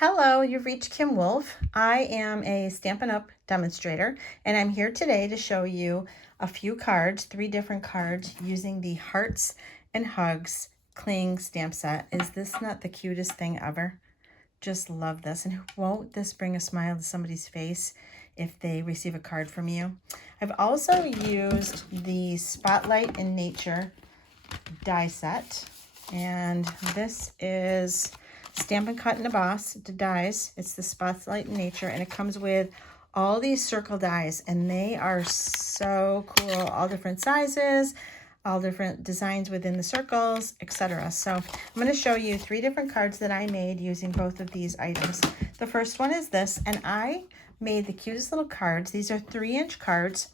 Hello, you've reached Kim Wolf. I am a Stampin' Up! Demonstrator, and I'm here today to show you a few cards, 3 different cards, using the Hearts and Hugs Cling Stamp Set. Is this not the cutest thing ever? Just love this. And won't this bring a smile to somebody's face if they receive a card from you? I've also used the Spotlight in Nature die set, and this is Stampin' Cut and Emboss dies. It's the Spotlight in Nature, and it comes with all these circle dies, and they are so cool. All different sizes, all different designs within the circles, etc. So I'm going to show you 3 different cards that I made using both of these items. The first one is this, and I made the cutest little cards. These are 3-inch cards,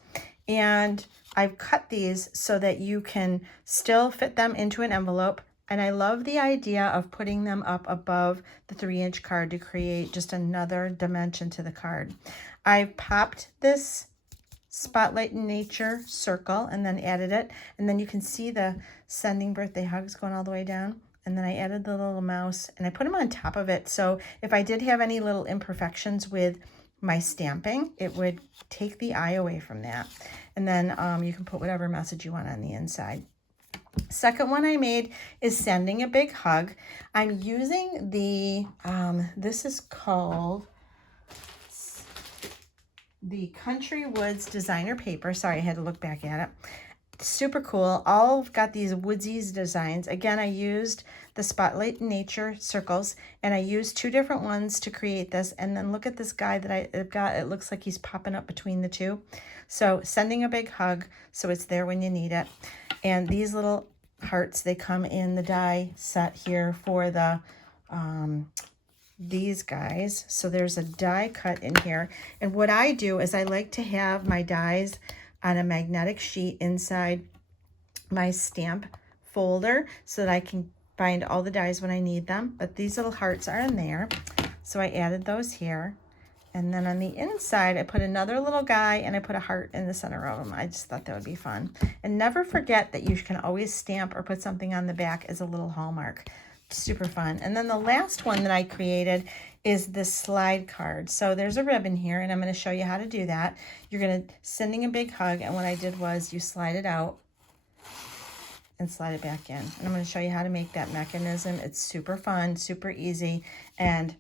and I've cut these so that you can still fit them into an envelope. And I love the idea of putting them up above the 3-inch card to create just another dimension to the card. I popped this Spotlight in Nature circle and then added it. And then you can see the sending birthday hugs going all the way down. And then I added the little mouse and I put them on top of it. So if I did have any little imperfections with my stamping, it would take the eye away from that. And then you can put whatever message you want on the inside. Second one I made is Sending a Big Hug. I'm using the, this is called the Country Woods designer paper. Sorry, I had to look back at it. Super cool. All got these woodsies designs. Again, I used the Spotlight in Nature circles, and I used 2 different ones to create this. And then look at this guy that I've got. It looks like he's popping up between the 2. So Sending a Big Hug, so it's there when you need it. And these little hearts, they come in the die set here for the these guys. So there's a die cut in here. And what I do is I like to have my dies on a magnetic sheet inside my stamp folder so that I can find all the dies when I need them. But these little hearts are in there. So I added those here. And then on the inside, I put another little guy and I put a heart in the center of them. I just thought that would be fun. And never forget that you can always stamp or put something on the back as a little hallmark. Super fun. And then the last one that I created is this slide card. So there's a ribbon here, and I'm going to show you how to do that. You're going to Sending a Big Hug, and what I did was you slide it out and slide it back in. And I'm going to show you how to make that mechanism. It's super fun, super easy, and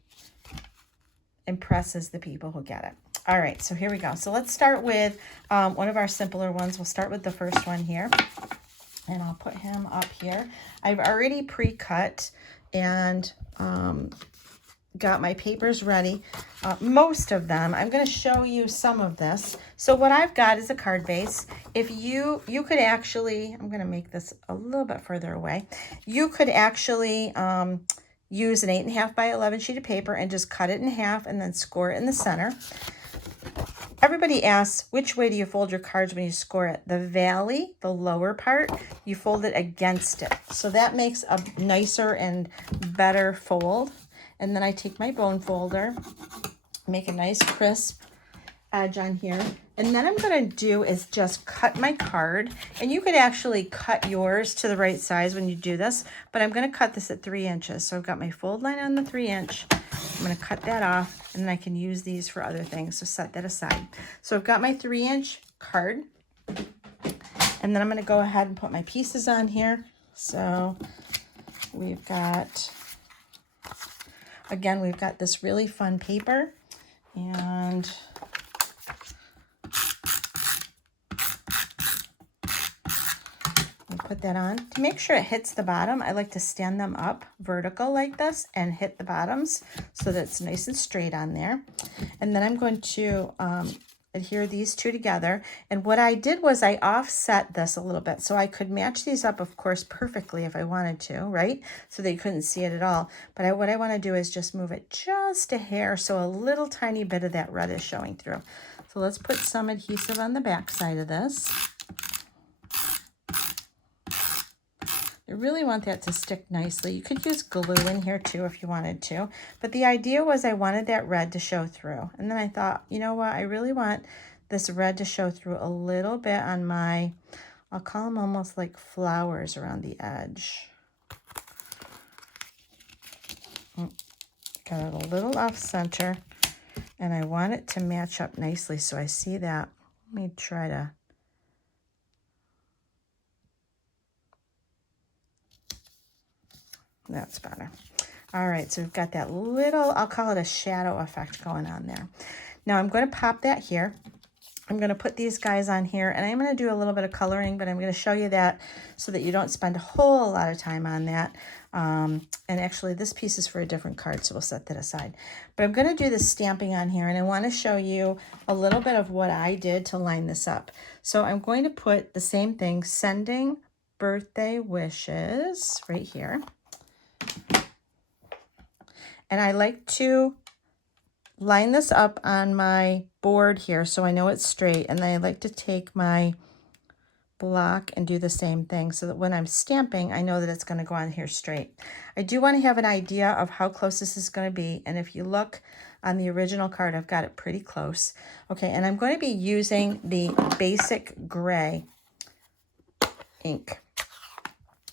impresses the people who get it. All right, so here we go. So let's start with one of our simpler ones. We'll start with the first one here, and I'll put him up here. I've already pre-cut and got my papers ready. Most of them. I'm going to show you some of this. So what I've got is a card base. If you could actually, I'm going to make this a little bit further away. You could actually use an 8.5 by 11 sheet of paper and just cut it in half and then score it in the center. Everybody asks, which way do you fold your cards when you score it? The valley, the lower part, you fold it against it. So that makes a nicer and better fold. And then I take my bone folder, make a nice crisp edge on here. And then I'm going to do is just cut my card. And you could actually cut yours to the right size when you do this, but I'm going to cut this at 3 inches. So I've got my fold line on the 3-inch. I'm going to cut that off, and then I can use these for other things. So set that aside. So I've got my 3-inch card, and then I'm going to go ahead and put my pieces on here. So we've got, again, we've got this really fun paper, and put that on. To make sure it hits the bottom, I like to stand them up vertical like this and hit the bottoms so that it's nice and straight on there. And then I'm going to adhere these 2 together. And what I did was I offset this a little bit so I could match these up, of course, perfectly if I wanted to, right? So that you couldn't see it at all. But what I want to do is just move it just a hair so a little tiny bit of that red is showing through. So let's put some adhesive on the back side of this. You really want that to stick nicely. You could use glue in here too if you wanted to. But the idea was I wanted that red to show through. And then I thought, you know what? I really want this red to show through a little bit on my, I'll call them almost like flowers around the edge. Got it a little off center, and I want it to match up nicely so I see that. Let me try to. That's better. All right, so we've got that little, I'll call it a shadow effect going on there. Now I'm going to pop that here. I'm going to put these guys on here, and I'm going to do a little bit of coloring, but I'm going to show you that so that you don't spend a whole lot of time on that. And actually, this piece is for a different card, so we'll set that aside. But I'm going to do the stamping on here, and I want to show you a little bit of what I did to line this up. So I'm going to put the same thing, sending birthday wishes, right here. And I like to line this up on my board here so I know it's straight, and then I like to take my block and do the same thing so that when I'm stamping, I know that it's going to go on here straight. I do want to have an idea of how close this is going to be, and if you look on the original card, I've got it pretty close. Okay, and I'm going to be using the basic gray ink.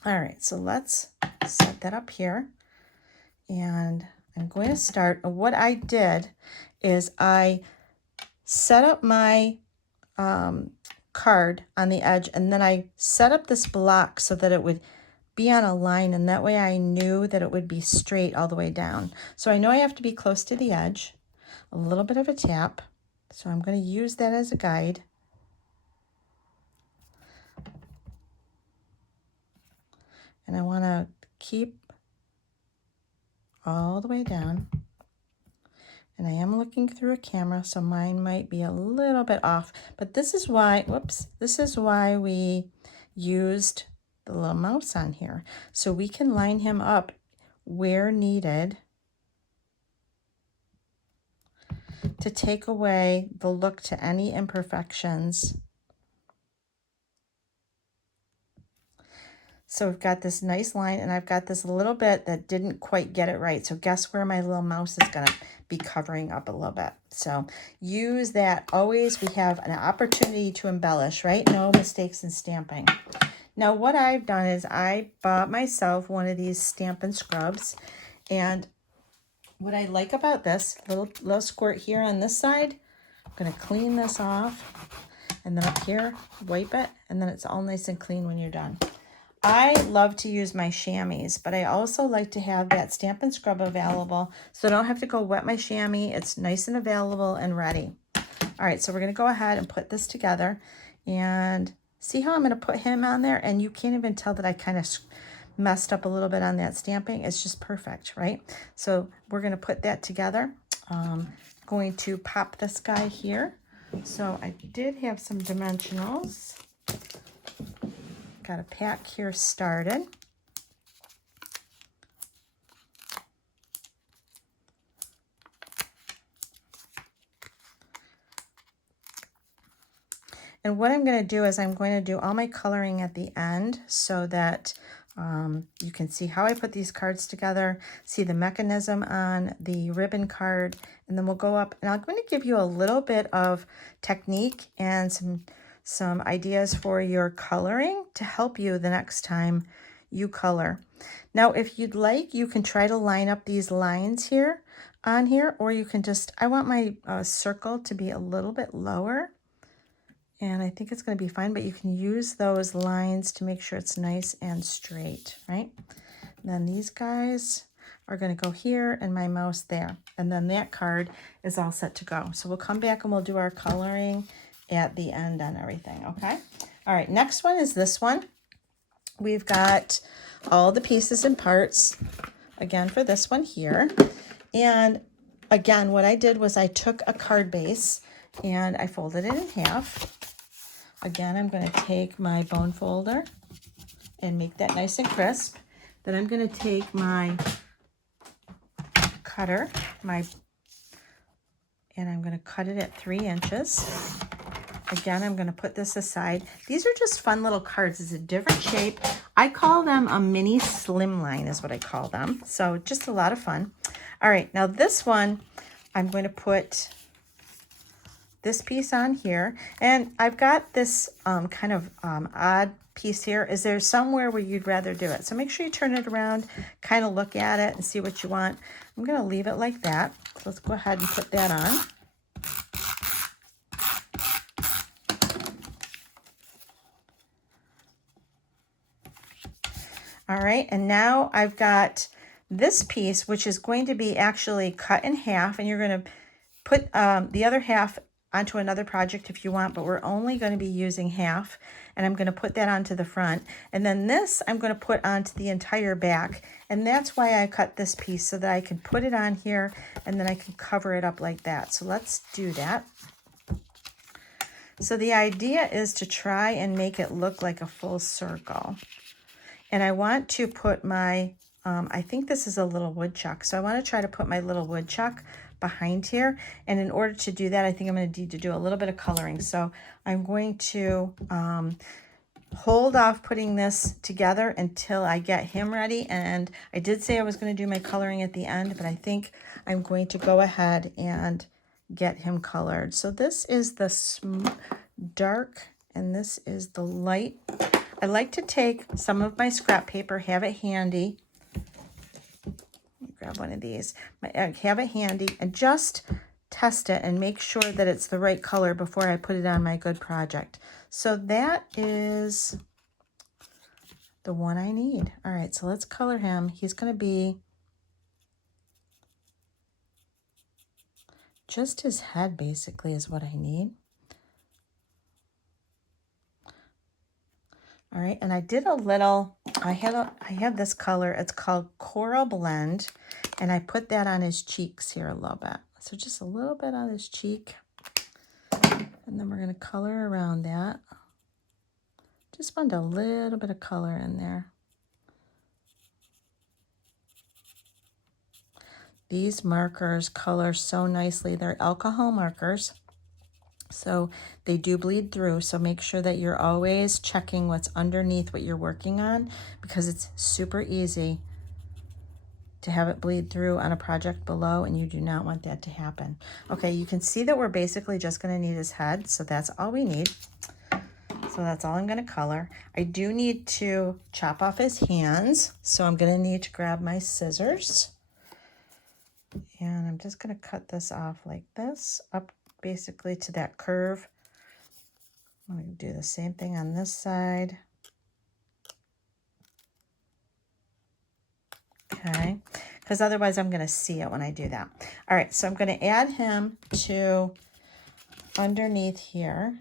All right, so let's set that up here, and I'm going to start. What I did is I set up my card on the edge, and then I set up this block so that it would be on a line, and that way I knew that it would be straight all the way down. So I know I have to be close to the edge, a little bit of a tap. So I'm going to use that as a guide. And I want to keep all the way down. And I am looking through a camera, so mine might be a little bit off. But this is why, whoops, this is why we used the little mouse on here. So we can line him up where needed to take away the look to any imperfections. So we've got this nice line, and I've got this little bit that didn't quite get it right. So guess where my little mouse is going to be covering up a little bit. So use that. Always we have an opportunity to embellish, right? No mistakes in stamping. Now what I've done is I bought myself one of these Stampin' scrubs. And what I like about this, little squirt here on this side, I'm going to clean this off. And then up here, wipe it. And then it's all nice and clean when you're done. I love to use my chamois, but I also like to have that Stampin' scrub available so I don't have to go wet my chamois. It's nice and available and ready. All right, so we're going to go ahead and put this together and see how I'm going to put him on there. And you can't even tell that I kind of messed up a little bit on that stamping. It's just perfect, right? So we're going to put that together. Going to pop this guy here. So I did have some dimensionals. Got a pack here started. And what I'm going to do is I'm going to do all my coloring at the end so that you can see how I put these cards together, see the mechanism on the ribbon card, and then we'll go up and I'm going to give you a little bit of technique and some ideas for your coloring to help you the next time you color. Now, if you'd like, you can try to line up these lines here on here, or you can just, I want my circle to be a little bit lower, and I think it's going to be fine, but you can use those lines to make sure it's nice and straight, right? And then these guys are going to go here and my mouse there, and then that card is all set to go. So we'll come back and we'll do our coloring at the end on everything, okay? All right, next one is this one. We've got all the pieces and parts, again, for this one here. And again, what I did was I took a card base and I folded it in half. Again, I'm going to take my bone folder and make that nice and crisp. Then I'm going to take my cutter, and I'm going to cut it at 3 inches. Again, I'm going to put this aside. These are just fun little cards. It's a different shape. I call them a mini slimline is what I call them. So just a lot of fun. All right, now this one, I'm going to put this piece on here. And I've got this kind of odd piece here is there somewhere where you'd rather do it. So make sure you turn it around, kind of look at it and see what you want. I'm going to leave it like that. So let's go ahead and put that on. All right, and now I've got this piece, which is going to be actually cut in half, and you're going to put the other half onto another project if you want, but we're only going to be using half, and I'm going to put that onto the front, and then this I'm going to put onto the entire back, and that's why I cut this piece, so that I can put it on here, and then I can cover it up like that. So let's do that. So the idea is to try and make it look like a full circle. And I want to put my, I think this is a little woodchuck. So I want to try to put my little woodchuck behind here. And in order to do that, I think I'm going to need to do a little bit of coloring. So I'm going to hold off putting this together until I get him ready. And I did say I was going to do my coloring at the end, but I think I'm going to go ahead and get him colored. So this is the dark and this is the light. I like to take some of my scrap paper, have it handy. Let me grab one of these. Have it handy and just test it and make sure that it's the right color before I put it on my good project. So that is the one I need. All right, so let's color him. He's going to be just his head basically is what I need. All right, and I did a little, I had this color, it's called Coral Blend, and I put that on his cheeks here a little bit. So just a little bit on his cheek, and then we're gonna color around that. Just find a little bit of color in there. These markers color so nicely. They're alcohol markers. So they do bleed through, so make sure that you're always checking what's underneath what you're working on, because it's super easy to have it bleed through on a project below, and you do not want that to happen. Okay, you can see that we're basically just going to need his head, so that's all we need. So that's all I'm going to color. I do need to chop off his hands, so I'm going to need to grab my scissors. And I'm just going to cut this off like this, up basically to that curve. I'm going to do the same thing on this side. Okay, because otherwise I'm going to see it when I do that. All right, so I'm going to add him to underneath here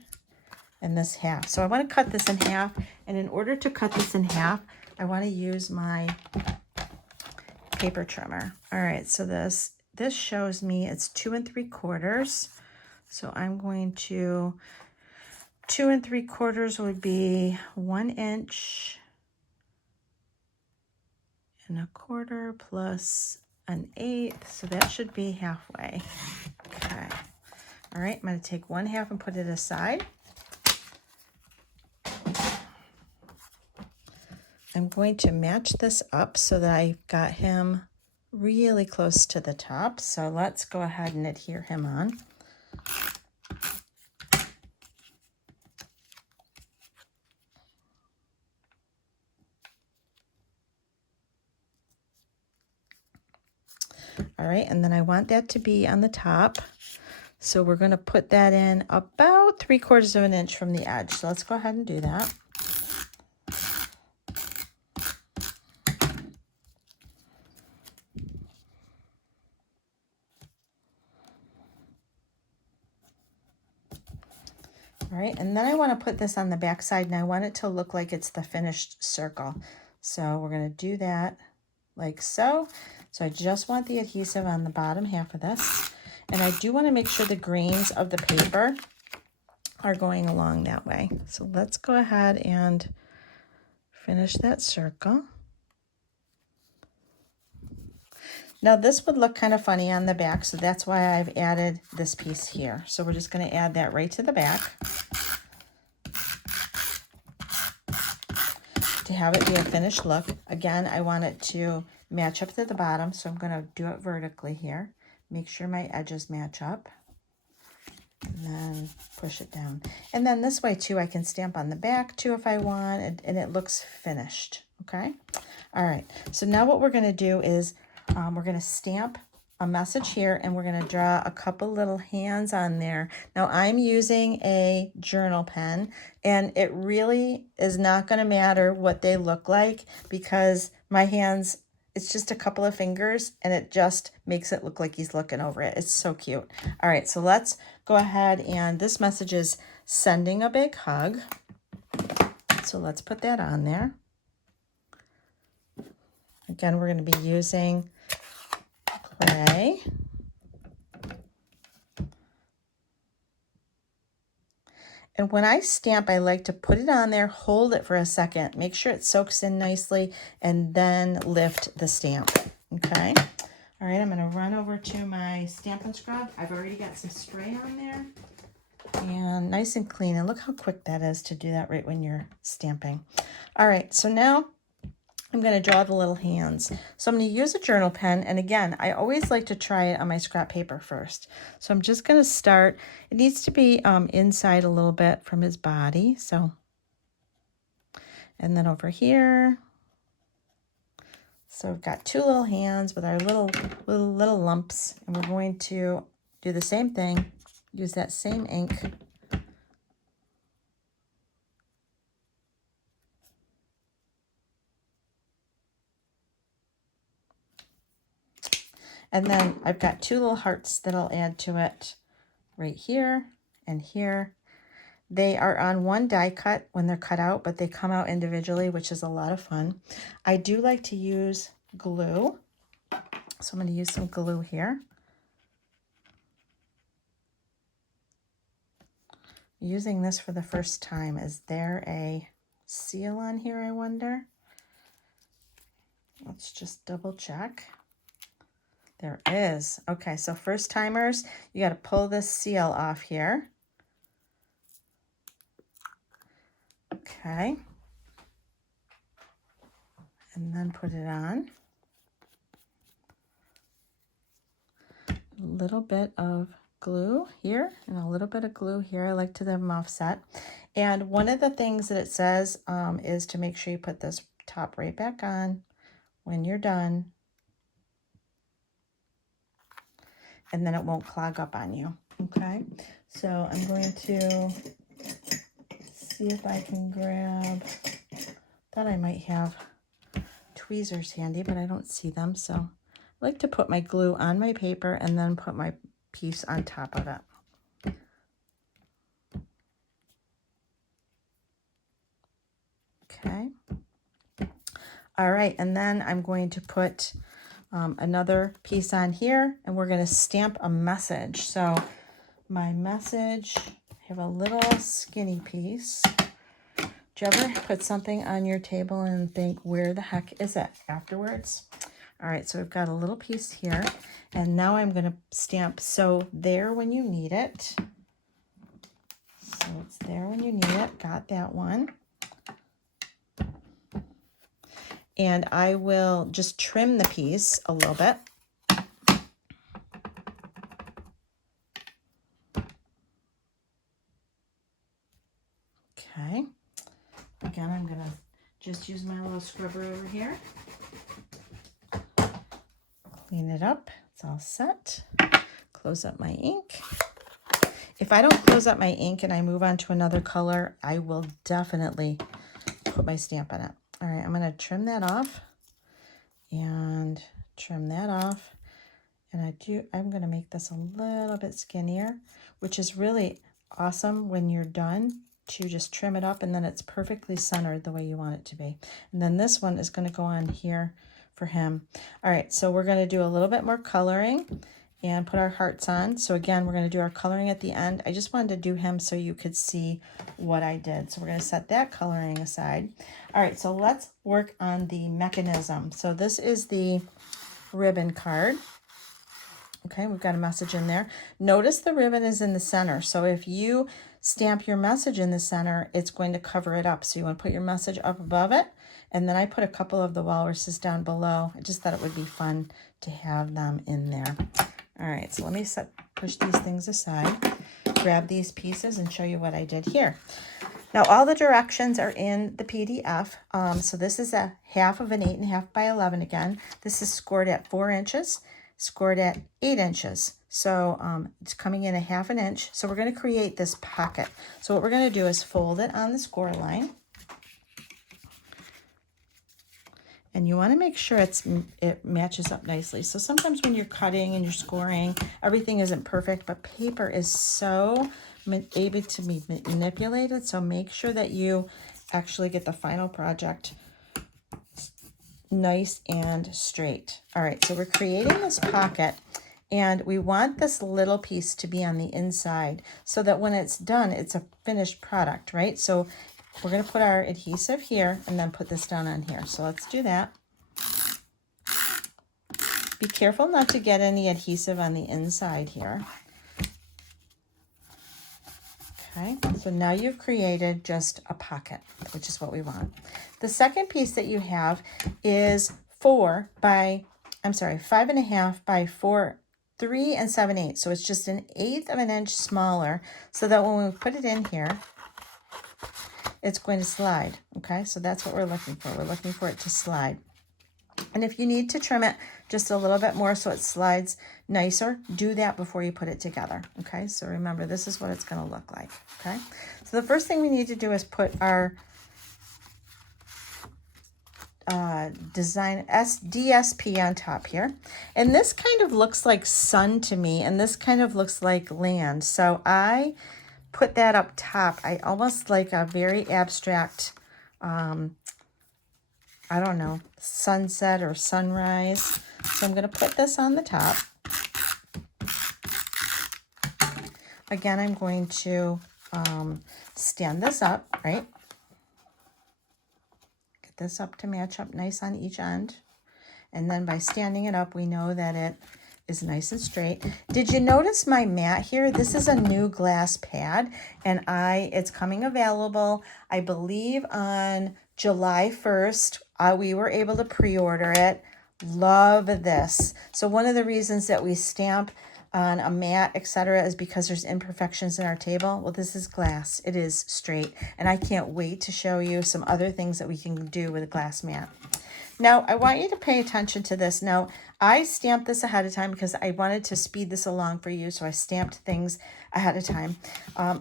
in this half. So I want to cut this in half, and in order to cut this in half, I want to use my paper trimmer. All right, so this shows me it's 2 3/4. So I'm going to, 2 3/4 would be 1 inch and 1/4 plus 1/8. So that should be halfway. Okay. All right, I'm going to take 1/2 and put it aside. I'm going to match this up so that I've got him really close to the top. So let's go ahead and adhere him on. All right, and then I want that to be on the top. So we're going to put that in about 3/4 of an inch from the edge. So let's go ahead and do that. All right, and then I want to put this on the back side, and I want it to look like it's the finished circle. So we're going to do that like so. So I just want the adhesive on the bottom half of this. And I do want to make sure the grains of the paper are going along that way. So let's go ahead and finish that circle. Now this would look kind of funny on the back, so that's why I've added this piece here. So we're just going to add that right to the back to have it be a finished look. Again, I want it to match up to the bottom, so I'm going to do it vertically here. Make sure my edges match up. and then push it down. And then this way too, I can stamp on the back too if I want, and it looks finished, okay? All right, so now what we're gonna do is we're gonna stamp a message here, and we're gonna draw a couple little hands on there. Now I'm using a journal pen, and it really is not gonna matter what they look like because my hands, it's just a couple of fingers, and it just makes it look like he's looking over it. It's so cute. All right, so let's go ahead, and this message is sending a big hug. So let's put that on there. Again, we're going to be using clay. And when I stamp, I like to put it on there, hold it for a second, make sure it soaks in nicely, and then lift the stamp, okay? All right, I'm going to run over to my Stampin' Scrub. I've already got some spray on there, and nice and clean. And look how quick that is to do that right when you're stamping. All right, so now I'm going to draw the little hands. So I'm going to use a journal pen. And again, I always like to try it on my scrap paper first. So I'm just going to start. It needs to be inside a little bit from his body. So, and then over here. So we've got two little hands with our little lumps. And we're going to do the same thing. Use that same ink. And then I've got two little hearts that I'll add to it right here and here. They are on one die cut when they're cut out, but they come out individually, which is a lot of fun. I do like to use glue. So I'm going to use some glue here. Using this for the first time. Is there a seal on here, I wonder? Let's just double check. There is. Okay, so first timers, you got to pull this seal off here. Okay. And then put it on. A little bit of glue here and a little bit of glue here. I like to have them offset. And one of the things that it says is to make sure you put this top right back on when you're done. And then it won't clog up on you, okay? So I'm going to see if I can grab, thought I might have tweezers handy, but I don't see them. So I like to put my glue on my paper and then put my piece on top of it. Okay. All right, and then I'm going to put another piece on here, and we're going to stamp a message. So my message, I have a little skinny piece. Do you ever put something on your table and think, where the heck is it afterwards? All right, so we've got a little piece here, and now I'm going to stamp so there when you need it. So it's there when you need it. Got that one. And I will just trim the piece a little bit. Okay. Again, I'm going to just use my little scrubber over here. Clean it up. It's all set. Close up my ink. If I don't close up my ink and I move on to another color, I will definitely put my stamp on it. All right, I'm going to trim that off and trim that off. And I'm going to make this a little bit skinnier, which is really awesome when you're done to just trim it up and then it's perfectly centered the way you want it to be. And then this one is going to go on here for him. All right, so we're going to do a little bit more coloring and put our hearts on. So again, we're going to do our coloring at the end. I just wanted to do him so you could see what I did. So we're going to set that coloring aside. All right, so let's work on the mechanism. So this is the ribbon card. Okay, we've got a message in there. Notice the ribbon is in the center. So if you stamp your message in the center, it's going to cover it up. So you want to put your message up above it. And then I put a couple of the walruses down below. I just thought it would be fun to have them in there. All right, so let me set push these things aside, grab these pieces, and show you what I did here. Now, all the directions are in the PDF. So this is a half of an 8.5 by 11 again. This is scored at 4 inches, scored at 8 inches. So it's coming in a half an inch. So we're going to create this pocket. So what we're going to do is fold it on the score line. And you want to make sure it matches up nicely. So sometimes when you're cutting and you're scoring, everything isn't perfect, but paper is so able to be manipulated. So make sure that you actually get the final project nice and straight. All right, so we're creating this pocket, and we want this little piece to be on the inside so that when it's done, it's a finished product, right? So we're going to put our adhesive here and then put this down on here. So let's do that. Be careful not to get any adhesive on the inside here. Okay, so now you've created just a pocket, which is what we want. The second piece that you have is 5.5 by 3 7/8. So it's just 1/8 of an inch smaller, so that when we put it in here, it's going to slide. Okay, so that's what we're looking for. We're looking for it to slide. And if you need to trim it just a little bit more so it slides nicer, do that before you put it together. Okay, so remember, this is what it's going to look like. Okay, so the first thing we need to do is put our design DSP on top here. And this kind of looks like sun to me, and this kind of looks like land. So I put that up top. I almost like a very abstract, I don't know, sunset or sunrise. So I'm going to put this on the top. Again, I'm going to stand this up, right? Get this up to match up nice on each end. And then by standing it up, we know that it is nice and straight. Did you notice my mat here? This is a new glass pad, and it's coming available, I believe, on July 1st. We were able to pre-order it. Love this. So one of the reasons that we stamp on a mat, etc., is because there's imperfections in our table. Well, this is glass. It is straight, and I can't wait to show you some other things that we can do with a glass mat. Now, I want you to pay attention to this. Now, I stamped this ahead of time because I wanted to speed this along for you, so I stamped things ahead of time.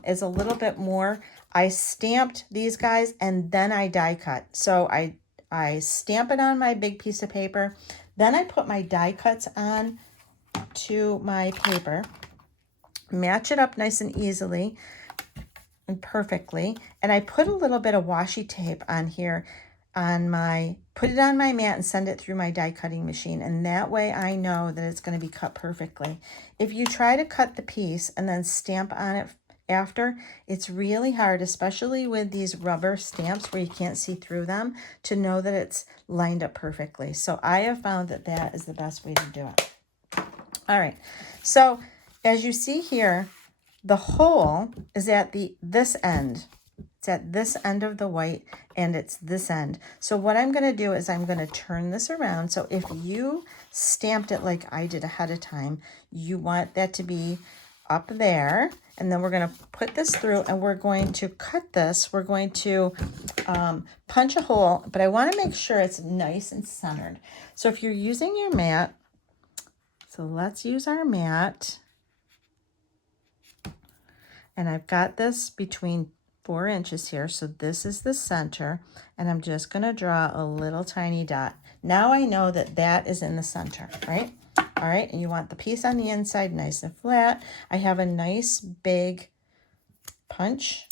It's a little bit more. I stamped these guys, and then I die cut. So I stamp it on my big piece of paper. Then I put my die cuts on to my paper, match it up nice and easily and perfectly. And I put a little bit of washi tape on here put it on my mat and send it through my die cutting machine. And that way I know that it's going to be cut perfectly. If you try to cut the piece and then stamp on it after, it's really hard, especially with these rubber stamps where you can't see through them, to know that it's lined up perfectly. So I have found that that is the best way to do it. All right, so as you see here, the hole is at this end. It's at this end of the white, and it's this end. So what I'm going to do is I'm going to turn this around. So if you stamped it like I did ahead of time, you want that to be up there. And then we're going to put this through, and we're going to cut this. We're going to punch a hole, but I want to make sure it's nice and centered. So if you're using your mat, so let's use our mat. And I've got this between 4 inches here, so this is the center, and I'm just going to draw a little tiny dot. Now I know that that is in the center, right? All right, and you want the piece on the inside nice and flat. I have a nice big punch.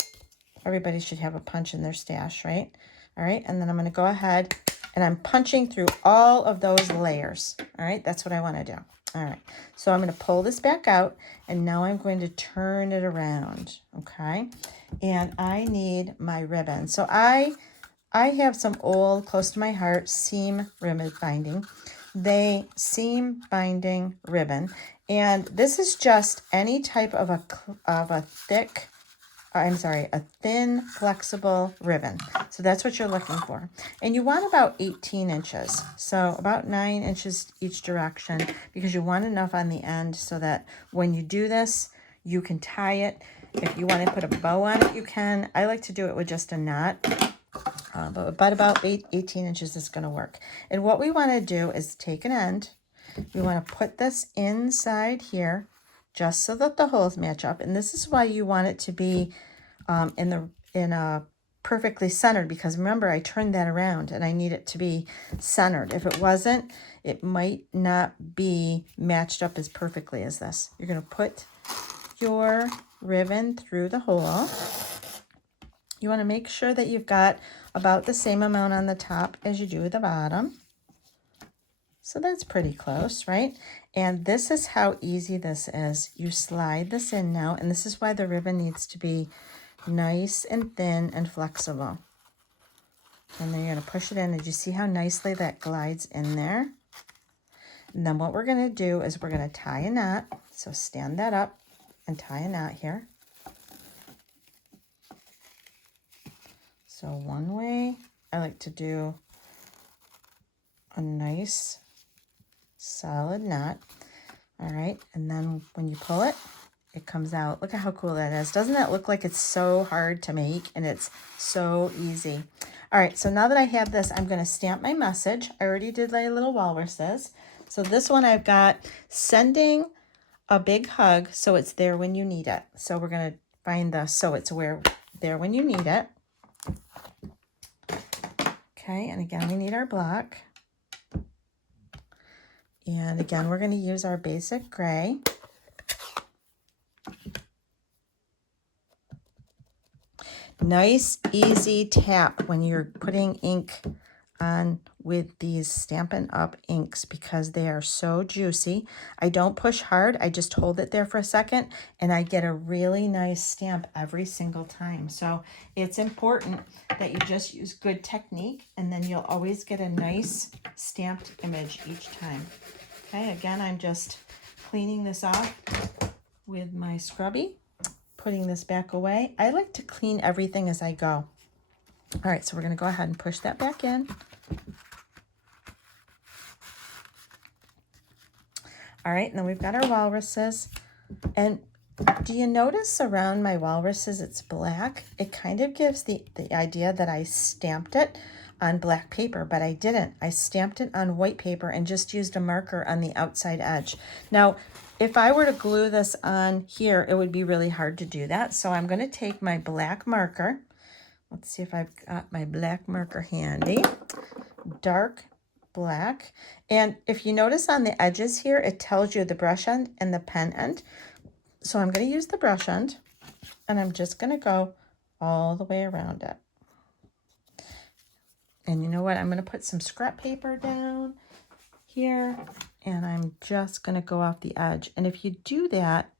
Everybody should have a punch in their stash, right? All right, and then I'm going to go ahead and I'm punching through all of those layers. All right, that's what I want to do. All right, so I'm going to pull this back out, and now I'm going to turn it around, okay? And I need my ribbon. So I have some old, close to my heart, seam ribbon binding. Seam binding ribbon. And this is just any type of a thick I'm sorry, a thin, flexible ribbon. So that's what you're looking for. And you want about 18 inches. So about 9 inches each direction, because you want enough on the end so that when you do this, you can tie it. If you want to put a bow on it, you can. I like to do it with just a knot. But about 18 inches is going to work. And what we want to do is take an end. We want to put this inside here just so that the holes match up. And this is why you want it to be in a perfectly centered, because remember, I turned that around and I need it to be centered. If it wasn't, it might not be matched up as perfectly as this. You're going to put your ribbon through the hole. You want to make sure that you've got about the same amount on the top as you do the bottom. So that's pretty close, right? And this is how easy this is. You slide this in now, and this is why the ribbon needs to be nice and thin and flexible. And then you're going to push it in. Did you see how nicely that glides in there? And then what we're going to do is we're going to tie a knot. So stand that up and tie a knot here. So one way, I like to do a nice solid knot. All right, and then when you pull it, it comes out. Look at how cool that is. Doesn't that look like it's so hard to make and it's so easy? All right, so now that I have this, I'm going to stamp my message. I already did my little walruses. So this one I've got sending a big hug so it's there when you need it. So we're going to find the so it's there when you need it. Okay, and again, we need our block. And again, we're going to use our basic gray. Nice, easy tap when you're putting ink on with these Stampin' Up! Inks because they are so juicy. I don't push hard. I just hold it there for a second, and I get a really nice stamp every single time. So it's important that you just use good technique, and then you'll always get a nice stamped image each time. Okay, again, I'm just cleaning this off with my scrubby, putting this back away. I like to clean everything as I go. All right, so we're going to go ahead and push that back in. All right, and then we've got our walruses. And do you notice around my walruses it's black? It kind of gives the idea that I stamped it on black paper, but I didn't. I stamped it on white paper and just used a marker on the outside edge. Now, if I were to glue this on here, it would be really hard to do that. So I'm going to take my black marker. Let's see if I've got my black marker handy. Dark black. And if you notice on the edges here, it tells you the brush end and the pen end. So I'm going to use the brush end, and I'm just going to go all the way around it. And you know what? I'm going to put some scrap paper down here, and I'm just going to go off the edge. And if you do that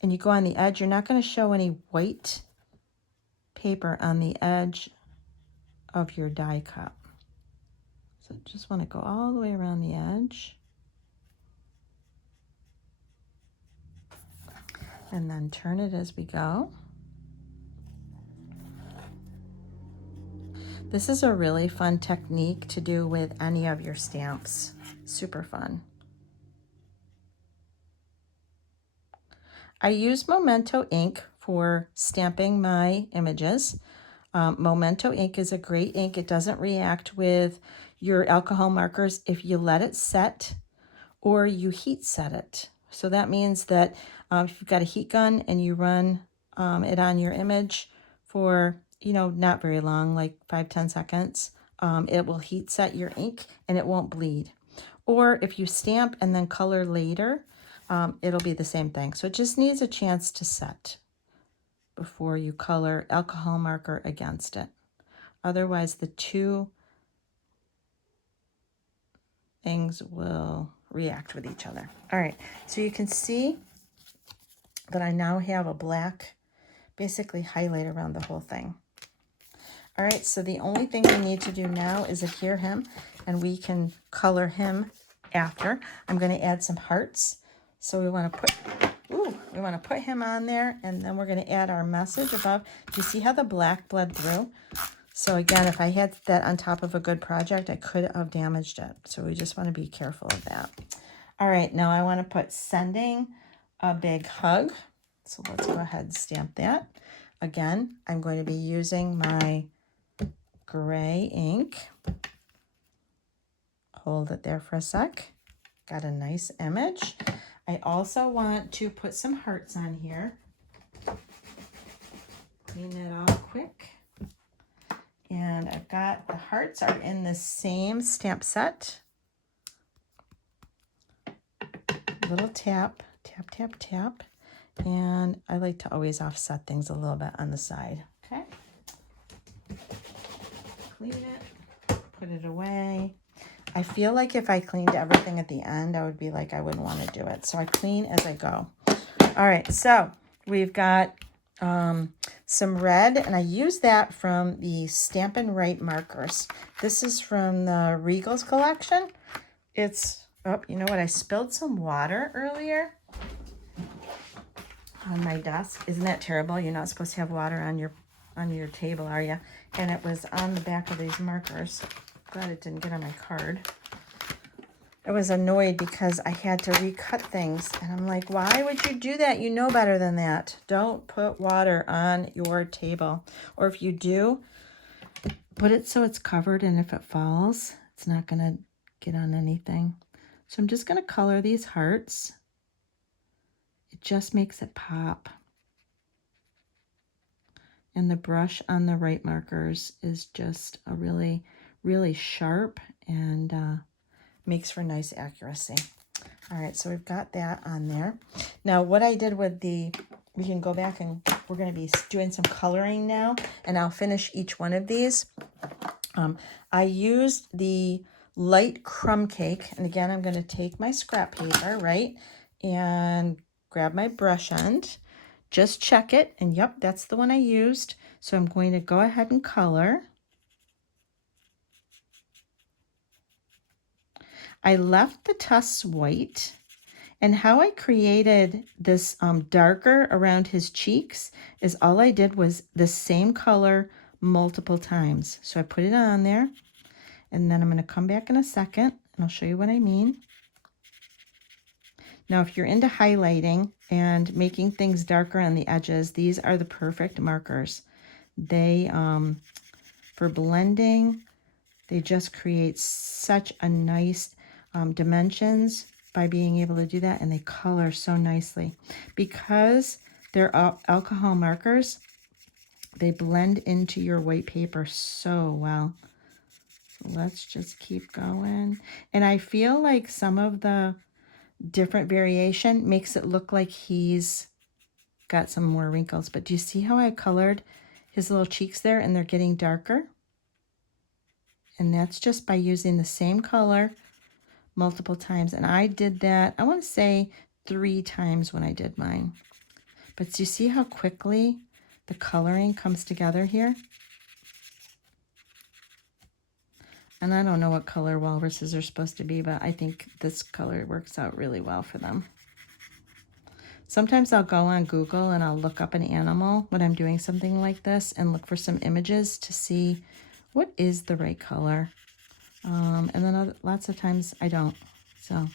and you go on the edge, you're not going to show any white paper on the edge of your die cup. So just want to go all the way around the edge. And then turn it as we go. This is a really fun technique to do with any of your stamps. Super fun. I use Memento ink for stamping my images. Memento ink is a great ink. It doesn't react with your alcohol markers if you let it set or you heat set it. So that means that if you've got a heat gun and you run it on your image for, not very long, like 5-10 seconds, it will heat set your ink and it won't bleed. Or if you stamp and then color later, it'll be the same thing. So it just needs a chance to set before you color alcohol marker against it. Otherwise, the two things will react with each other. All right, so you can see that I now have a black, basically highlight around the whole thing. All right, so the only thing we need to do now is adhere him, and we can color him after. I'm going to add some hearts. So we want to put, We want to put him on there, and then we're going to add our message above. Do you see how the black bled through? So again, if I had that on top of a good project, I could have damaged it. So we just want to be careful of that. All right, now I want to put sending a big hug. So let's go ahead and stamp that. Again, I'm going to be using my gray ink. Hold it there for a sec. Got a nice image. I also want to put some hearts on here. Clean that off quick. And I've got the hearts are in the same stamp set. Little tap, tap, tap, tap. And I like to always offset things a little bit on the side. Okay. Clean it, put it away. I feel like if I cleaned everything at the end, I would be like, I wouldn't want to do it. So I clean as I go. All right, so we've got some red, and I use that from the Stampin' Right markers. This is from the Regals collection. It's, oh, you know what? I spilled some water earlier on my desk. Isn't that terrible? You're not supposed to have water on your table, are you? And it was on the back of these markers. Glad it didn't get on my card. I was annoyed because I had to recut things, and I'm like, why would you do that? You know better than that. Don't put water on your table. Or if you do, put it so it's covered, and if it falls, it's not going to get on anything. So I'm just going to color these hearts. It just makes it pop. And the brush on the right markers is just a really, really sharp and makes for nice accuracy. All right, so we've got that on there. Now, what I did with we can go back and we're going to be doing some coloring now, and I'll finish each one of these. I used the light crumb cake, and again, I'm going to take my scrap paper, right, and grab my brush end. Just check it, and yep, that's the one I used. So I'm going to go ahead and color. I left the tusks white, and how I created this darker around his cheeks is all I did was the same color multiple times. So I put it on there, and then I'm going to come back in a second, and I'll show you what I mean. Now, if you're into highlighting and making things darker on the edges, these are the perfect markers. They, for blending, they just create such a nice dimensions by being able to do that, and they color so nicely. Because they're alcohol markers, they blend into your white paper so well. So let's just keep going. And I feel like some of the different variation makes it look like he's got some more wrinkles. But do you see how I colored his little cheeks there, and they're getting darker? And that's just by using the same color multiple times. And I did that, I want to say 3 times when I did mine. But do you see how quickly the coloring comes together here? And I don't know what color walruses are supposed to be, but I think this color works out really well for them. Sometimes I'll go on Google and I'll look up an animal when I'm doing something like this and look for some images to see what is the right color. And then lots of times I don't. So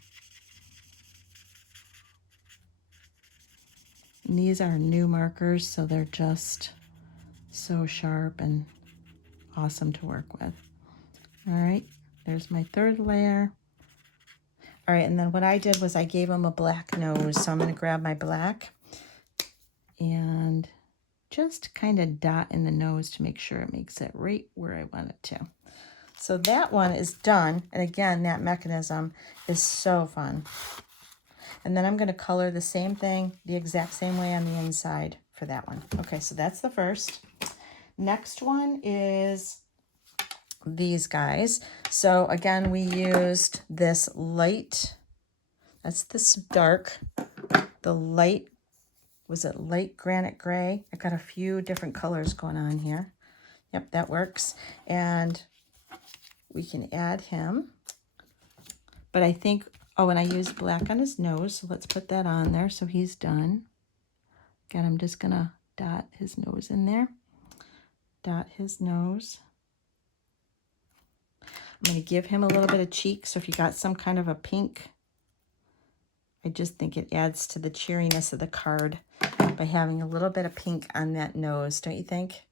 and these are new markers, so they're just so sharp and awesome to work with. All right, there's my third layer. All right, and then what I did was I gave him a black nose. So I'm going to grab my black and just kind of dot in the nose to make sure it makes it right where I want it to. So that one is done. And again, that mechanism is so fun. And then I'm going to color the same thing the exact same way on the inside for that one. Okay, so that's the first. Next one is these guys. So again, we used this light, that's this dark, the light, was it light granite gray? I got a few different colors going on here. Yep, that works. And we can add him. But I think, oh, and I used black on his nose, so let's put that on there so he's done. Again, I'm just gonna dot his nose in there. Dot his nose. I'm gonna give him a little bit of cheek, so if you got some kind of a pink, I just think it adds to the cheeriness of the card by having a little bit of pink on that nose, don't you think?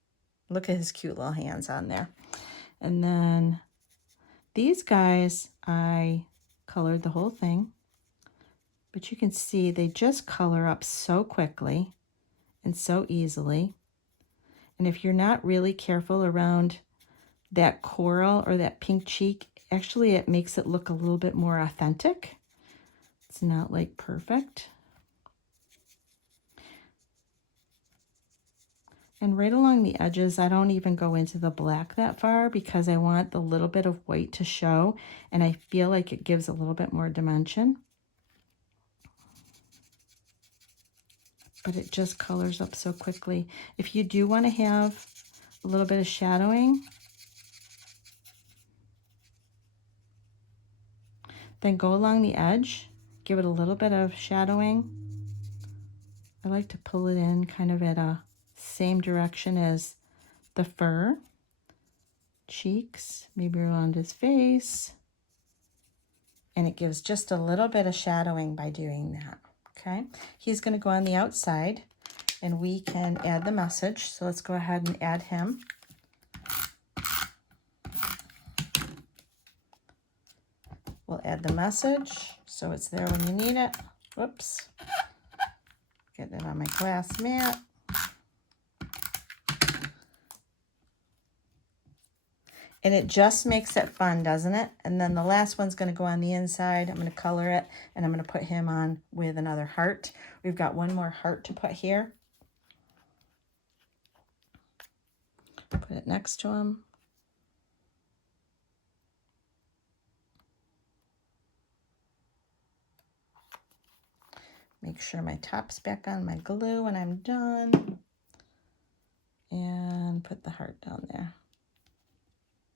Look at his cute little hands on there. And then these guys, I colored the whole thing, but you can see they just color up so quickly and so easily. And if you're not really careful around that coral or that pink cheek, actually it makes it look a little bit more authentic. It's not like perfect. And right along the edges, I don't even go into the black that far because I want the little bit of white to show, and I feel like it gives a little bit more dimension. But it just colors up so quickly. If you do want to have a little bit of shadowing, then go along the edge, give it a little bit of shadowing. I like to pull it in kind of at a same direction as the fur. Cheeks, maybe around his face. And it gives just a little bit of shadowing by doing that, okay? He's gonna go on the outside and we can add the message. So let's go ahead and add him. We'll add the message so it's there when you need it. Whoops. Get it on my glass mat. And it just makes it fun, doesn't it? And then the last one's going to go on the inside. I'm going to color it, and I'm going to put him on with another heart. We've got one more heart to put here. Put it next to him. Make sure my top's back on my glue when I'm done. And put the heart down there.